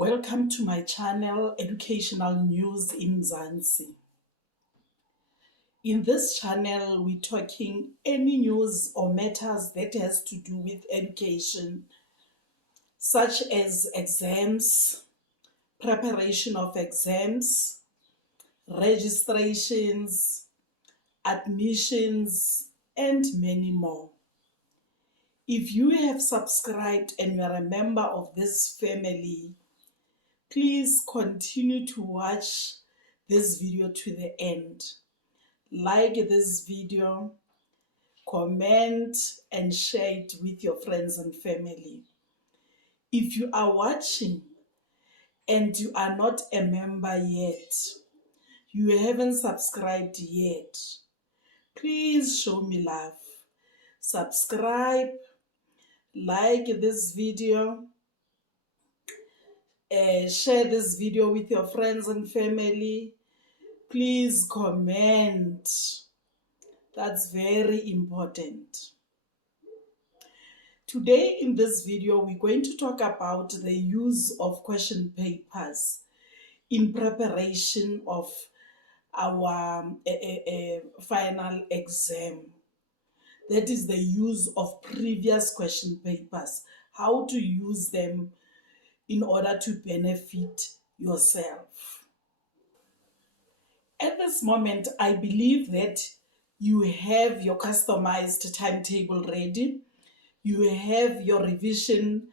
Welcome to my channel, Educational News in Mzansi. In this channel, we're talking any news or matters that has to do with education, such as exams, preparation of exams, registrations, admissions, and many more. If you have subscribed and you are a member of this family, please continue to watch this video to the end. Like this video, comment and share it with your friends and family. If you are watching and you are not a member yet, you haven't subscribed yet, please show me love. Subscribe, like this video, share this video with your friends and family. Please comment. That's very important. Today in this video, we're going to talk about the use of question papers in preparation of our final exam. That is the use of previous question papers, how to use them in order to benefit yourself. At this moment, I believe that you have your customized timetable ready. You have your revision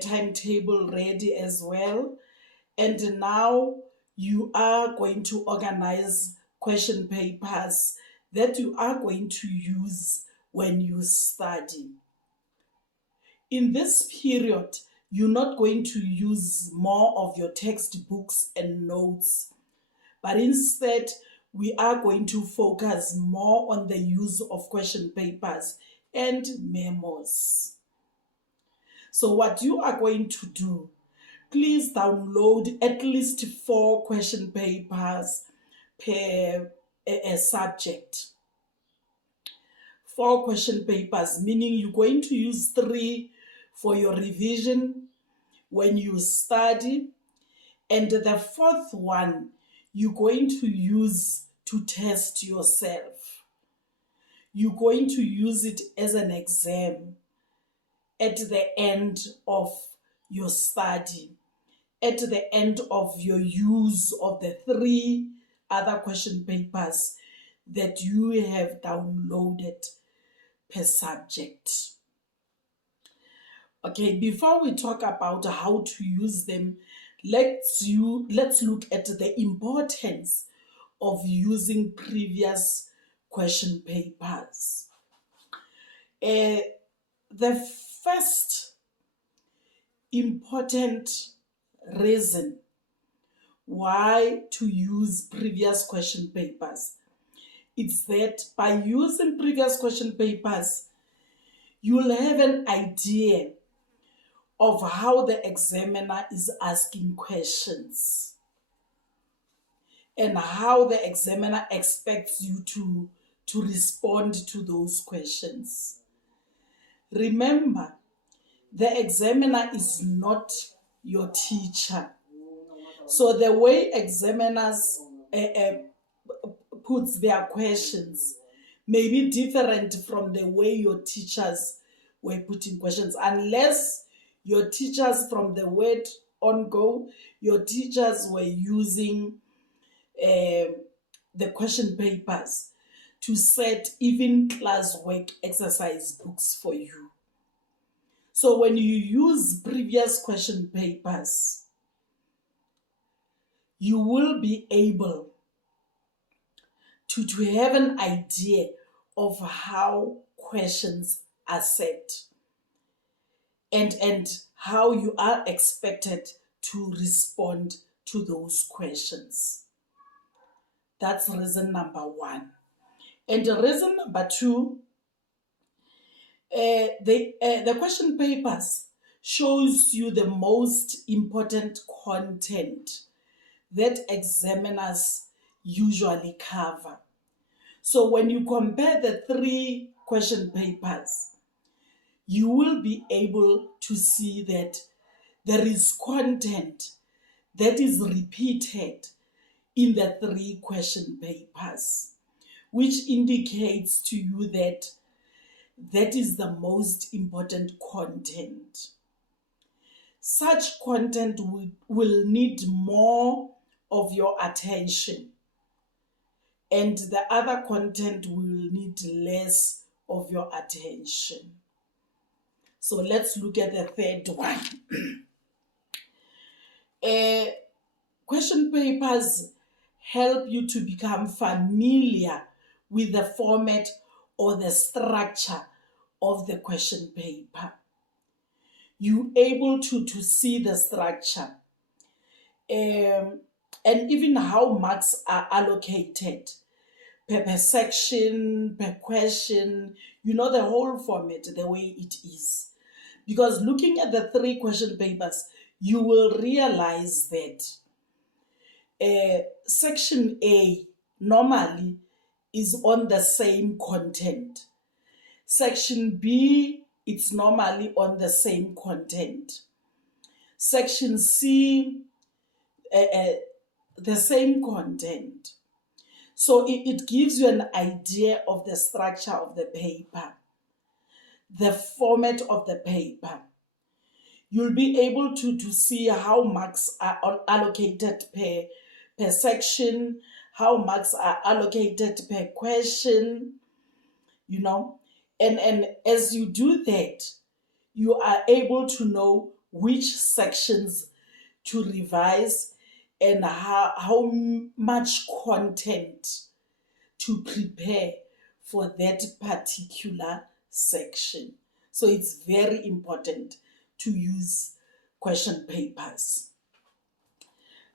timetable ready as well. And now you are going to organize question papers that you are going to use when you study. In this period, you're not going to use more of your textbooks and notes, but instead, we are going to focus more on the use of question papers and memos. So what you are going to do, please download at least 4 question papers per a subject. 4 question papers, meaning you're going to use 3 for your revision when you study, and the 4th one you're going to use to test yourself. You're going to use it as an exam at the end of your study, at the end of your use of the 3 other question papers that you have downloaded per subject. Okay, before we talk about how to use them, let's look at the importance of using previous question papers. The first important reason why to use previous question papers is that by using previous question papers, you'll have an idea of how the examiner is asking questions and how the examiner expects you to respond to those questions. Remember, the examiner is not your teacher. So the way examiners puts their questions may be different from the way your teachers were putting questions, unless your teachers from the word on go, your teachers were using the question papers to set even classwork exercise books for you. So when you use previous question papers, you will be able to have an idea of how questions are set and how you are expected to respond to those questions. That's reason number 1. And reason number 2, the question papers shows you the most important content that examiners usually cover. So when you compare the 3 question papers, you will be able to see that there is content that is repeated in the 3 question papers, which indicates to you that that is the most important content. Such content will need more of your attention, and the other content will need less of your attention. So let's look at the third one. Question papers help you to become familiar with the format or the structure of the question paper. You're able to see the structure and even how marks are allocated per section, per question, the whole format, the way it is. Because looking at the 3 question papers, you will realize that section A normally is on the same content. Section B, it's normally on the same content. Section C, the same content. So it gives you an idea of the structure of the paper, the format of the paper. You'll be able to see how marks are allocated per section, how marks are allocated per question, And as you do that, you are able to know which sections to revise and how much content to prepare for that particular section. So it's very important to use question papers.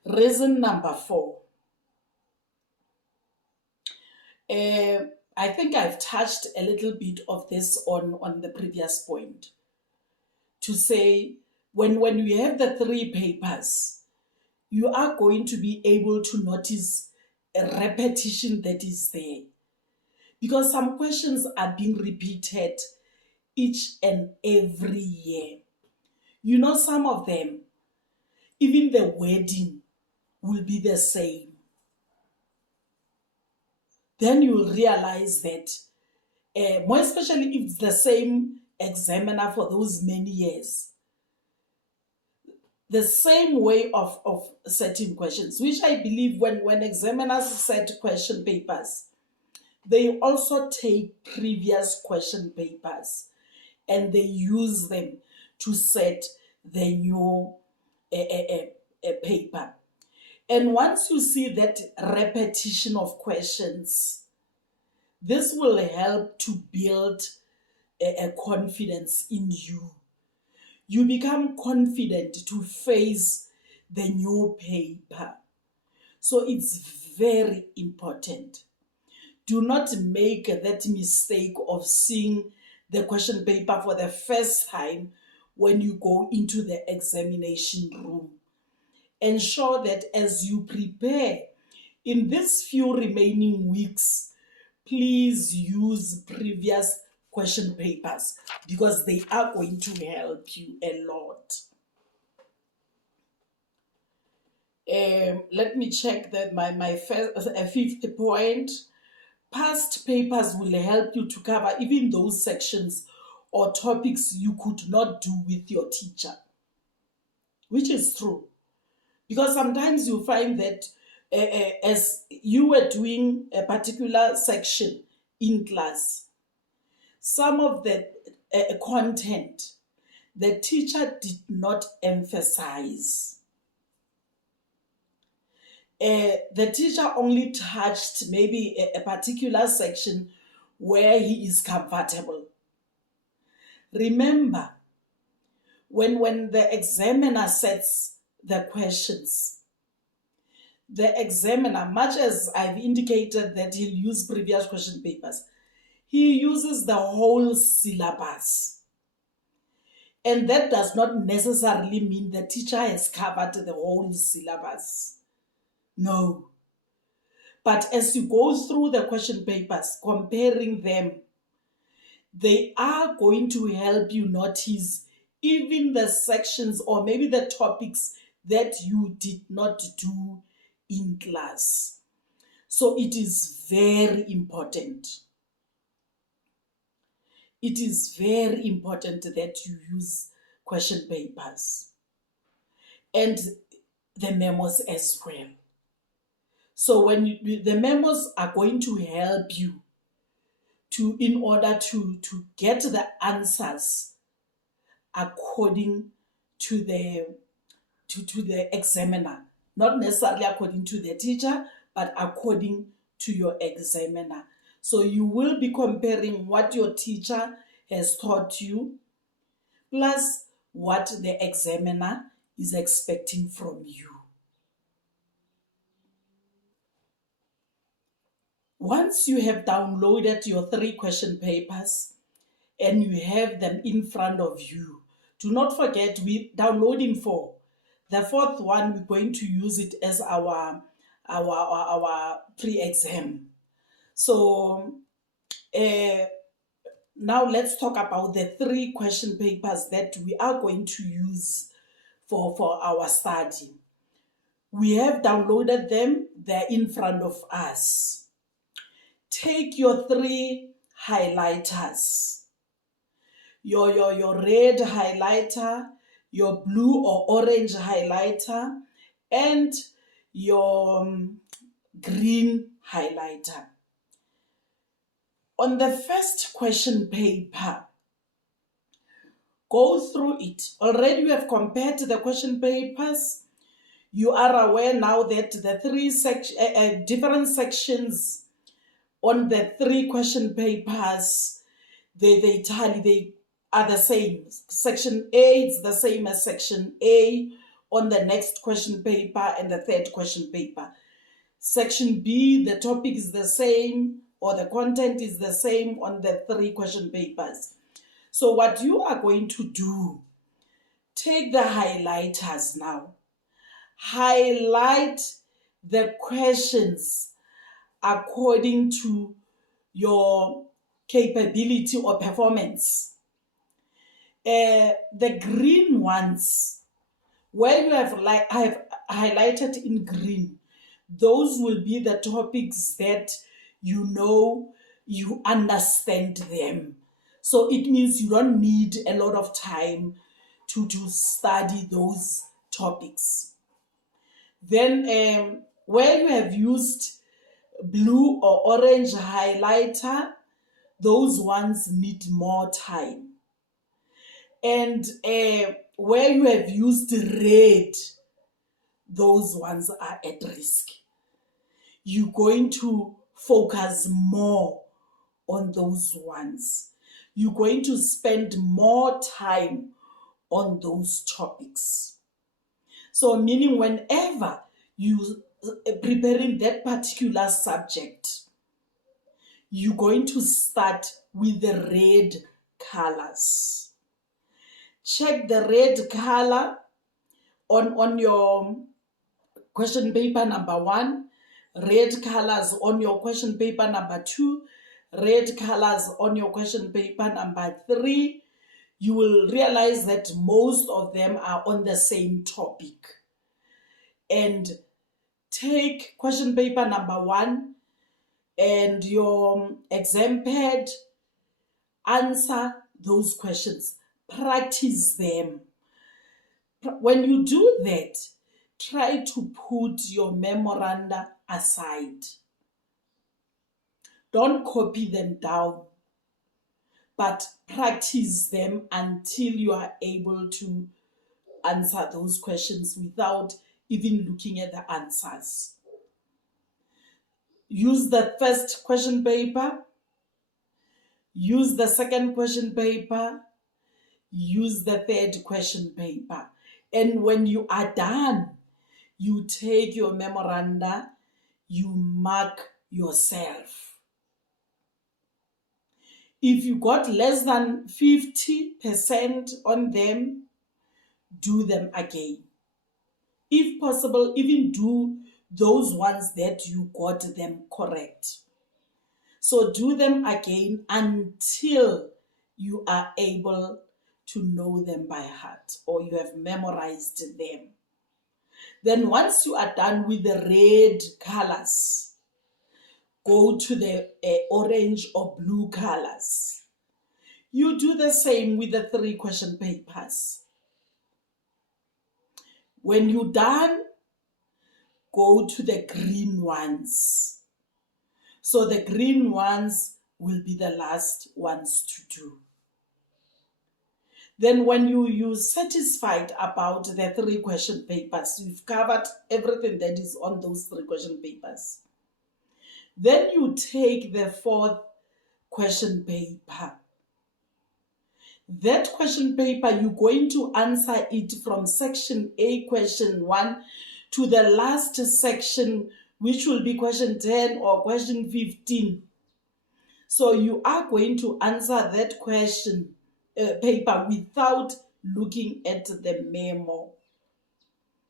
Reason number 4. I think I've touched a little bit of this on the previous point. To say, when you have the 3 papers, you are going to be able to notice a repetition that is there. Because some questions are being repeated each and every year. Some of them, even the wording will be the same. Then you will realize that, more especially if it's the same examiner for those many years, the same way of setting questions, which I believe when examiners set question papers, they also take previous question papers and they use them to set the new paper. And once you see that repetition of questions, this will help to build a confidence in you. You become confident to face the new paper. So it's very important. Do not make that mistake of seeing the question paper for the first time when you go into the examination room. Ensure that as you prepare in these few remaining weeks, please use previous question papers because they are going to help you a lot. Let me check that my fifth point. Past papers will help you to cover even those sections or topics you could not do with your teacher, which is true. Because sometimes you find that as you were doing a particular section in class, some of the content the teacher did not emphasize. The teacher only touched maybe a particular section where he is comfortable. Remember, when the examiner sets the questions, the examiner, much as I've indicated that he'll use previous question papers, he uses the whole syllabus. And that does not necessarily mean the teacher has covered the whole syllabus. No. But as you go through the question papers, comparing them, they are going to help you notice even the sections or maybe the topics that you did not do in class. So it is very important. It is very important that you use question papers and the memos as well. So the memos are going to help you in order to get the answers according to the examiner, not necessarily according to the teacher, but according to your examiner. So you will be comparing what your teacher has taught you plus what the examiner is expecting from you. Once you have downloaded your 3 question papers and you have them in front of you, do not forget we're downloading 4. The 4th one, we're going to use it as our pre-exam. So now let's talk about the 3 question papers that we are going to use for our study. We have downloaded them, they're in front of us. Take your 3 highlighters, your red highlighter, your blue or orange highlighter, and your green highlighter. On the first question paper, go through it. Already we have compared the question papers. You are aware now that the 3 different sections on the 3 question papers, they are the same. Section A is the same as section A on the next question paper and the 3rd question paper. Section B, the topic is the same or the content is the same on the 3 question papers. So what you are going to do, take the highlighters now. Highlight the questions according to your capability or performance. The green ones, where you I have highlighted in green, those will be the topics that you know you understand them. So it means you don't need a lot of time to study those topics. Then where you have used blue or orange highlighter, those ones need more time. And where you have used red, those ones are at risk. You're going to focus more on those ones. You're going to spend more time on those topics. So meaning whenever you preparing that particular subject, you're going to start with the red colors. Check the red color on your question paper number 1, red colors on your question paper number 2, red colors on your question paper number 3. You will realize that most of them are on the same topic. And take question paper number 1 and your exam pad, answer those questions, practice them. When you do that, try to put your memoranda aside. Don't copy them down, but practice them until you are able to answer those questions without even looking at the answers. Use the first question paper, use the second question paper, use the 3rd question paper. And when you are done, you take your memoranda, you mark yourself. If you got less than 50% on them, do them again. If possible, even do those ones that you got them correct. So do them again until you are able to know them by heart, or you have memorized them. Then once you are done with the red colors, go to the orange or blue colors. You do the same with the 3 question papers. When you're done, go to the green ones. So the green ones will be the last ones to do. Then when you're satisfied about the 3 question papers, you've covered everything that is on those 3 question papers. Then you take the 4th question paper. That question paper, you're going to answer it from section A, question 1, to the last section, which will be question 10 or question 15. So you are going to answer that question paper without looking at the memo.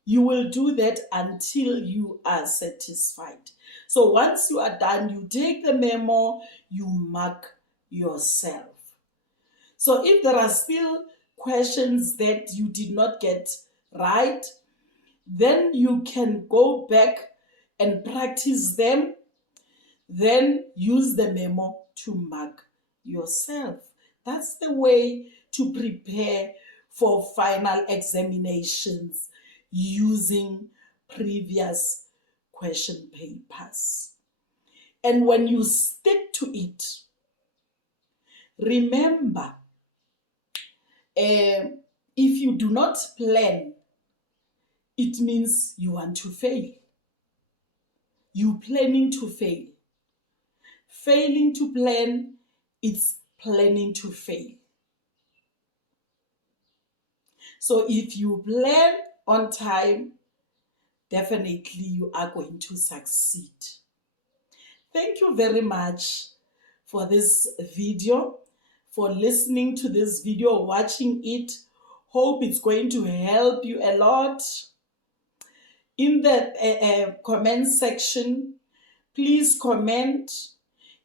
You will do that until you are satisfied. So once you are done, you take the memo, you mark yourself. So if there are still questions that you did not get right, then you can go back and practice them, then use the memo to mark yourself. That's the way to prepare for final examinations using previous question papers. And when you stick to it, remember, if you do not plan, it means you want to fail. You're planning to fail. Failing to plan, it's planning to fail. So if you plan on time, definitely you are going to succeed. Thank you very much for this video, for listening to this video, watching it. Hope it's going to help you a lot. In the comment section, please comment.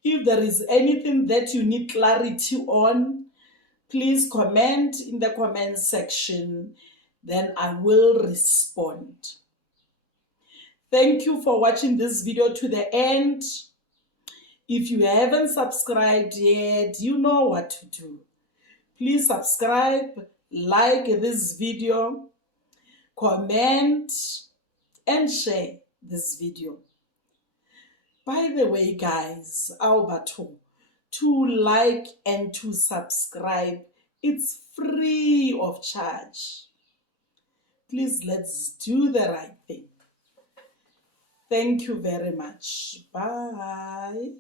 If there is anything that you need clarity on, please comment in the comment section, then I will respond. Thank you for watching this video to the end. If you haven't subscribed yet, you know what to do. Please subscribe, like this video, comment, and share this video. By the way, guys, to like and to subscribe, it's free of charge. Please, let's do the right thing. Thank you very much. Bye.